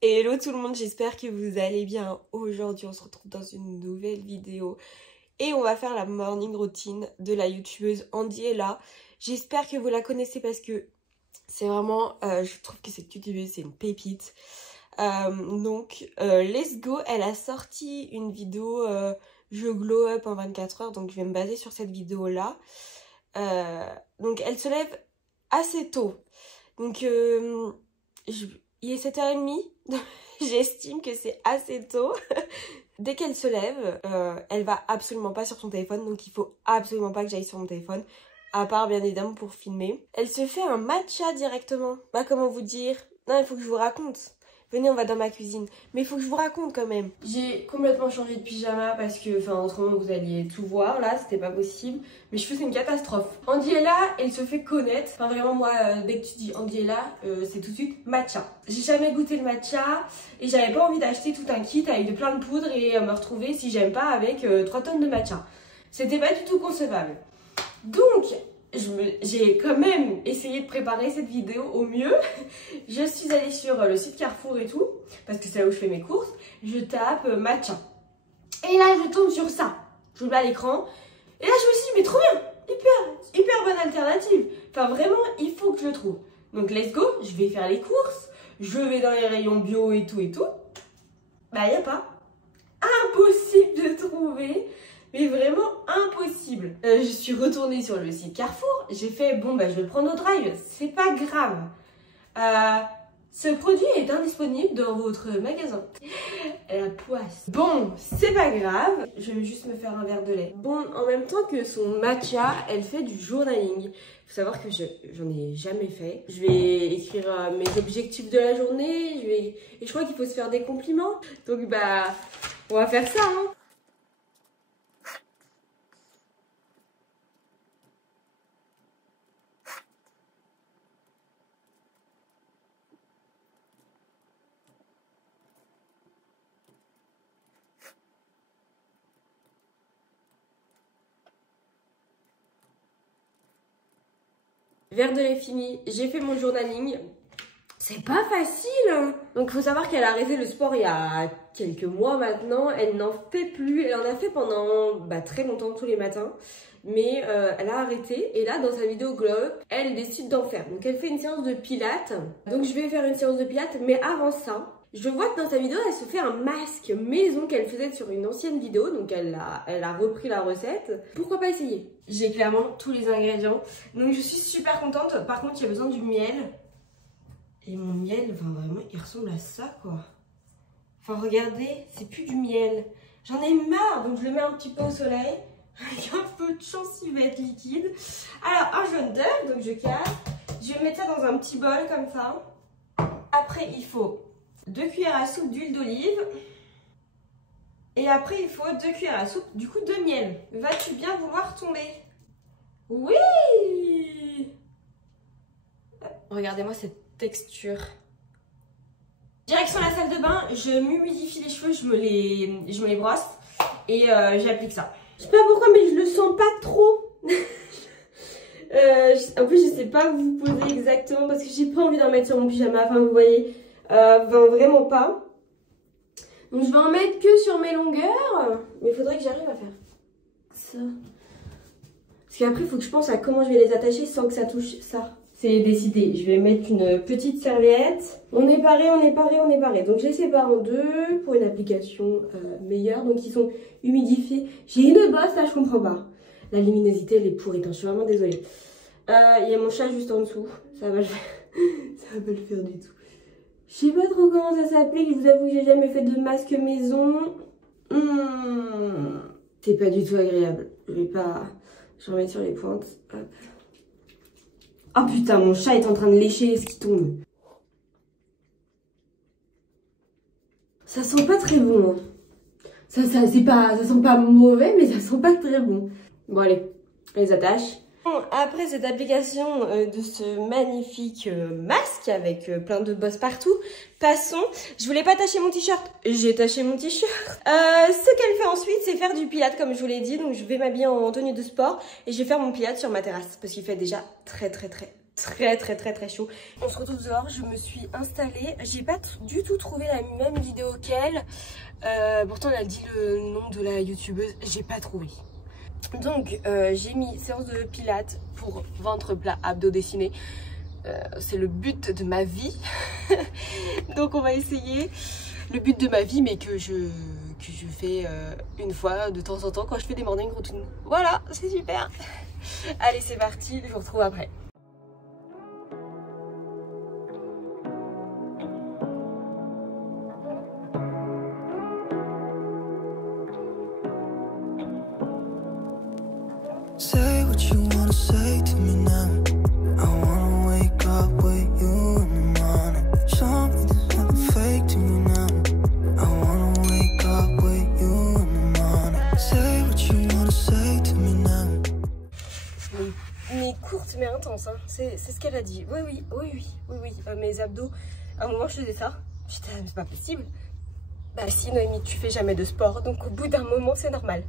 Hello tout le monde, j'espère que vous allez bien. Aujourd'hui on se retrouve dans une nouvelle vidéo et on va faire la morning routine de la youtubeuse Andy Ella. J'espère que vous la connaissez parce que c'est vraiment, je trouve que cette youtubeuse c'est une pépite. Let's go, elle a sorti une vidéo je glow up en 24 heures, donc je vais me baser sur cette vidéo là. Donc elle se lève assez tôt, donc il est 7h30, j'estime que c'est assez tôt. Dès qu'elle se lève, elle va absolument pas sur son téléphone, donc il faut absolument pas que j'aille sur mon téléphone, à part bien évidemment pour filmer. Elle se fait un matcha directement. Bah comment vous dire? Non, il faut que je vous raconte. Venez, on va dans ma cuisine. Mais il faut que je vous raconte quand même. J'ai complètement changé de pyjama parce que, enfin, autrement vous alliez tout voir. Là, c'était pas possible. Mes cheveux, c'est une catastrophe. Andy Ella, elle se fait connaître. Enfin, vraiment, moi, dès que tu dis Andy Ella, c'est tout de suite matcha. J'ai jamais goûté le matcha et j'avais pas envie d'acheter tout un kit avec plein de poudre et me retrouver, si j'aime pas, avec 3 tonnes de matcha. C'était pas du tout concevable. Donc, j'ai quand même essayé de préparer cette vidéo au mieux. Je suis allée sur le site Carrefour et tout, parce que c'est là où je fais mes courses. Je tape matcha. Et là, je tombe sur ça. Je le mets à l'écran. Et là, je me suis dit, mais trop bien, hyper bonne alternative. Enfin, vraiment, il faut que je le trouve. Donc, let's go, je vais faire les courses. Je vais dans les rayons bio et tout. Bah, il n'y a pas. Impossible de trouver. Mais vraiment impossible. Je suis retournée sur le site Carrefour. J'ai fait, bon bah je vais le prendre au drive. C'est pas grave. Ce produit est indisponible dans votre magasin. La poisse. Bon, c'est pas grave. Je vais juste me faire un verre de lait. Bon, en même temps que son matcha, elle fait du journaling. Faut savoir que j'en ai jamais fait. Je vais écrire mes objectifs de la journée. Et je crois qu'il faut se faire des compliments. Donc bah, on va faire ça, hein. Verre de lait fini, j'ai fait mon journaling. C'est pas facile, hein. Donc il faut savoir qu'elle a arrêté le sport il y a quelques mois maintenant. Elle n'en fait plus. Elle en a fait pendant très longtemps tous les matins. Mais elle a arrêté. Et là dans sa vidéo glow up, elle décide d'en faire. Donc elle fait une séance de pilates. Donc je vais faire une séance de pilates. Mais avant ça, je vois que dans sa vidéo, elle se fait un masque maison qu'elle faisait sur une ancienne vidéo. Donc elle a repris la recette. Pourquoi pas essayer? J'ai clairement tous les ingrédients. Donc je suis super contente. Par contre, il y a besoin du miel. Et mon miel, enfin vraiment, il ressemble à ça, quoi. Enfin, regardez, c'est plus du miel. J'en ai marre, donc je le mets un petit peu au soleil. Avec un peu de chance, il va être liquide. Alors, un jaune d'œuf, donc je casse. Je vais mettre ça dans un petit bol, comme ça. Après, il faut 2 cuillères à soupe d'huile d'olive. Et après, il faut 2 cuillères à soupe, du coup, de miel. Vas-tu bien vouloir tomber? Oui! Regardez-moi cette texture. Direction la salle de bain, je m'humidifie les cheveux, je me les brosse et j'applique ça. Je sais pas pourquoi, mais je le sens pas trop. En plus, je sais pas vous poser exactement parce que j'ai pas envie d'en mettre sur mon pyjama. Enfin, vous voyez, vraiment pas. Donc, je vais en mettre que sur mes longueurs, mais il faudrait que j'arrive à faire ça. Parce qu'après, il faut que je pense à comment je vais les attacher sans que ça touche ça. C'est décidé, je vais mettre une petite serviette. On est paré. Donc je les sépare en deux pour une application meilleure. Donc ils sont humidifiés. J'ai une bosse là, je comprends pas. La luminosité elle est pourrie, je suis vraiment désolée. Il y a mon chat juste en dessous. Ça va le faire. Ça va pas le faire du tout. Je sais pas trop comment ça s'applique. Je vous avoue que j'ai jamais fait de masque maison. C'est pas du tout agréable. Je vais remettre sur les pointes. Hop. Oh putain, mon chat est en train de lécher ce qui tombe. Ça sent pas très bon. Hein. Ça sent pas mauvais, mais ça sent pas très bon. Bon allez, on les attache. Bon, après cette application de ce magnifique masque avec plein de bosses partout, passons. Je voulais pas tacher mon t-shirt, j'ai taché mon t-shirt. Ce qu'elle fait ensuite, c'est faire du pilates comme je vous l'ai dit. Donc je vais m'habiller en tenue de sport et je vais faire mon pilates sur ma terrasse parce qu'il fait déjà très très chaud. On se retrouve dehors, je me suis installée. J'ai pas du tout trouvé la même vidéo qu'elle. Pourtant elle a dit le nom de la youtubeuse, j'ai pas trouvé. Donc j'ai mis séance de pilates pour ventre plat, abdos dessinés. C'est le but de ma vie. Donc on va essayer. Le but de ma vie, mais que je fais une fois de temps en temps quand je fais des morning routines. Voilà, c'est super. Allez, c'est parti, je vous retrouve après. Say what you wanna say to me now. I wanna wake up with you in the morning. Show me there's nothing fake to me now. I wanna wake up with you in the morning. Say what you wanna say to me now. Mais courte mais intense, hein. C'est ce qu'elle a dit. Oui. Mes abdos, à un moment je faisais ça. Putain, c'est pas possible. Bah si Noémie, tu fais jamais de sport, donc au bout d'un moment c'est normal.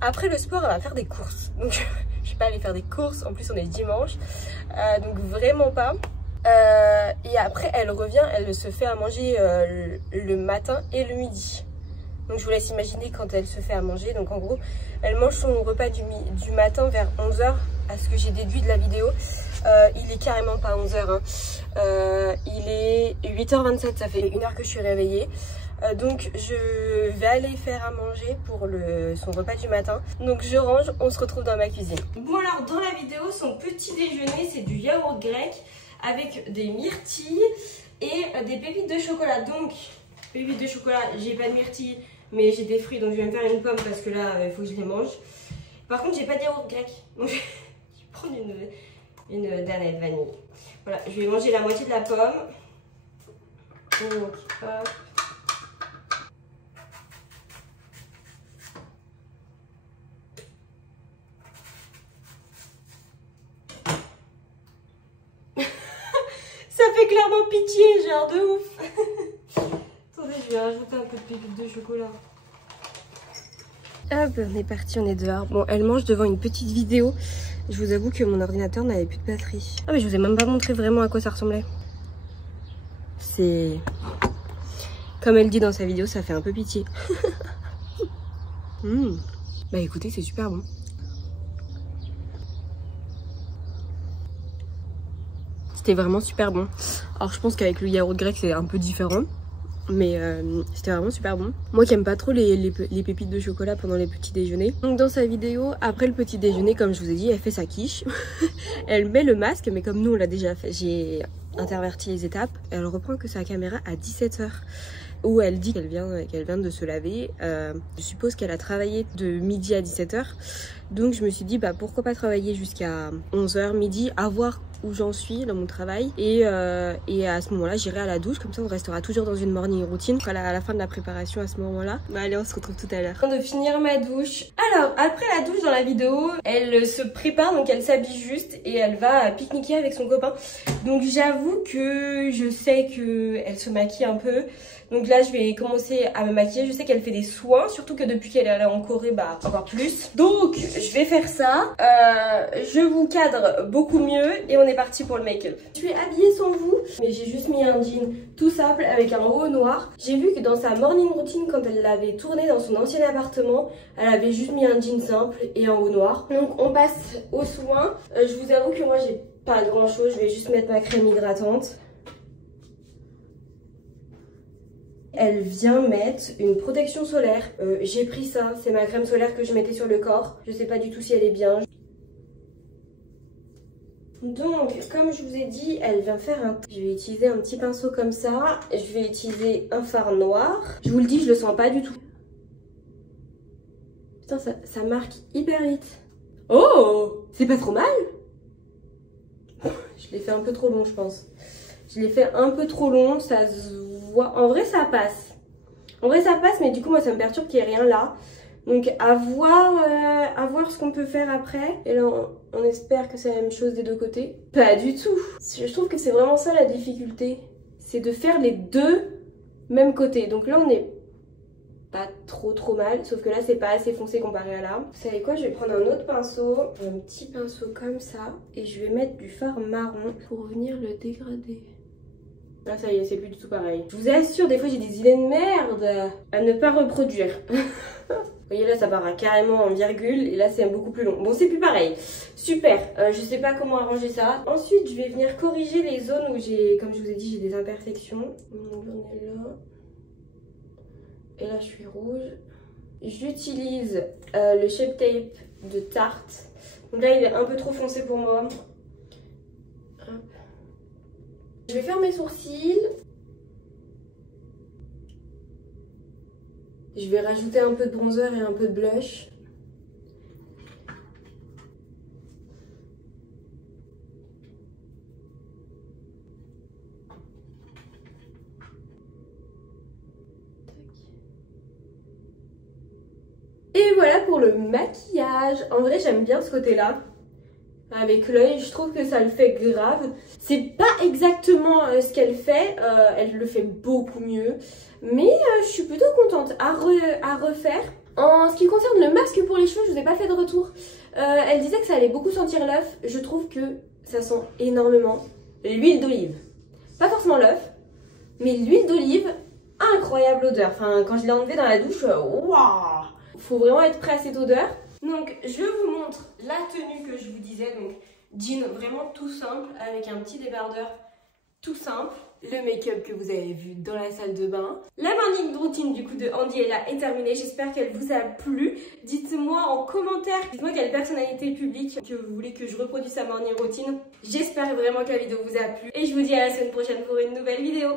Après le sport, elle va faire des courses. Donc je vais pas aller faire des courses. En plus on est dimanche. Donc vraiment pas. Et après elle revient, elle se fait à manger le matin et le midi. Donc je vous laisse imaginer quand elle se fait à manger. Donc en gros, elle mange son repas du matin vers 11h. À ce que j'ai déduit de la vidéo. Il est carrément pas 11h. Hein. Il est 8h27, ça fait 1 heure que je suis réveillée. Donc je vais aller faire à manger pour son repas du matin. Donc je range, on se retrouve dans ma cuisine. Bon alors dans la vidéo, son petit déjeuner c'est du yaourt grec avec des myrtilles et des pépites de chocolat. Donc pépites de chocolat, j'ai pas de myrtilles mais j'ai des fruits donc je vais me faire une pomme parce que là il faut que je les mange. Par contre j'ai pas de yaourt grec donc je vais prendre une danette vanille. Voilà, je vais manger la moitié de la pomme. Donc hop. Ça fait clairement pitié, genre de ouf. Attendez, je vais rajouter un peu de pépites de chocolat. Hop, on est parti, on est dehors. Bon, elle mange devant une petite vidéo. Je vous avoue que mon ordinateur n'avait plus de batterie. Ah mais je vous ai même pas montré vraiment à quoi ça ressemblait. C'est... Comme elle dit dans sa vidéo, ça fait un peu pitié. Bah écoutez, c'est super bon. C'était vraiment super bon. Alors je pense qu'avec le yaourt grec c'est un peu différent. Mais c'était vraiment super bon. Moi qui aime pas trop les pépites de chocolat pendant les petits déjeuners. Donc dans sa vidéo, après le petit déjeuner, comme je vous ai dit, elle fait sa quiche. Elle met le masque, mais comme nous on l'a déjà fait, j'ai interverti les étapes. Elle reprend que sa caméra à 17h. Où elle dit qu'elle vient de se laver. Je suppose qu'elle a travaillé de midi à 17h. Donc je me suis dit bah pourquoi pas travailler jusqu'à 11h midi, à voir où j'en suis dans mon travail. Et à ce moment-là j'irai à la douche, comme ça on restera toujours dans une morning routine. À la fin de la préparation à ce moment-là. Bah allez, on se retrouve tout à l'heure. De finir ma douche. Alors après la douche dans la vidéo, elle se prépare, donc elle s'habille juste et elle va pique-niquer avec son copain. Donc j'avoue que je sais qu'elle se maquille un peu. Donc là je vais commencer à me maquiller. Je sais qu'elle fait des soins, surtout que depuis qu'elle est allée en Corée, bah encore plus. Donc je vais faire ça. Je vous cadre beaucoup mieux et on est parti pour le make-up. Je suis habillée sans vous, mais j'ai juste mis un jean tout simple avec un haut noir. J'ai vu que dans sa morning routine, quand elle l'avait tourné dans son ancien appartement, elle avait juste mis un jean simple et un haut noir. Donc on passe aux soins. Je vous avoue que moi j'ai pas grand chose, je vais juste mettre ma crème hydratante. Elle vient mettre une protection solaire. J'ai pris ça, c'est ma crème solaire que je mettais sur le corps. Je sais pas du tout si elle est bien. Donc, comme je vous ai dit, elle vient faire un... Je vais utiliser un petit pinceau comme ça. Je vais utiliser un fard noir. Je vous le dis, je le sens pas du tout. Putain, ça marque hyper vite. Oh, c'est pas trop mal. Je l'ai fait un peu trop long, je pense. Je l'ai fait un peu trop long, ça se voit. En vrai, ça passe. En vrai, ça passe, mais du coup, moi, ça me perturbe qu'il n'y ait rien là. Donc, à voir ce qu'on peut faire après. Et là, on espère que c'est la même chose des deux côtés. Pas du tout. Je trouve que c'est vraiment ça la difficulté. C'est de faire les deux mêmes côtés. Donc là, on est pas trop mal, sauf que là c'est pas assez foncé comparé à là. Vous savez quoi, je vais prendre un autre pinceau, un petit pinceau comme ça, et je vais mettre du fard marron pour venir le dégrader. Là ça y est, c'est plus du tout pareil. Je vous assure, des fois j'ai des idées de merde à ne pas reproduire. Vous voyez là ça part carrément en virgule et là c'est beaucoup plus long. Bon c'est plus pareil. Super, je sais pas comment arranger ça. Ensuite je vais venir corriger les zones où j'ai, comme je vous ai dit, j'ai des imperfections. Donc j'en ai là. Et là je suis rouge. J'utilise le Shape Tape de Tarte. Donc là il est un peu trop foncé pour moi. Hop. Je vais faire mes sourcils. Je vais rajouter un peu de bronzer et un peu de blush. Et voilà pour le maquillage. En vrai, j'aime bien ce côté-là. Avec l'œil, je trouve que ça le fait grave. C'est pas exactement ce qu'elle fait. Elle le fait beaucoup mieux. Mais je suis plutôt contente à refaire. En ce qui concerne le masque pour les cheveux, je vous ai pas fait de retour. Elle disait que ça allait beaucoup sentir l'œuf. Je trouve que ça sent énormément l'huile d'olive. Pas forcément l'œuf, mais l'huile d'olive, incroyable odeur. Enfin, quand je l'ai enlevée dans la douche, waouh! Faut vraiment être prêt à cette odeur. Donc, je vous montre la tenue que je vous disais. Donc, jean vraiment tout simple avec un petit débardeur tout simple. Le make-up que vous avez vu dans la salle de bain. La morning routine du coup de Andy est là, est terminée. J'espère qu'elle vous a plu. Dites-moi en commentaire, dites-moi quelle personnalité publique que vous voulez que je reproduise sa morning routine. J'espère vraiment que la vidéo vous a plu. Et je vous dis à la semaine prochaine pour une nouvelle vidéo.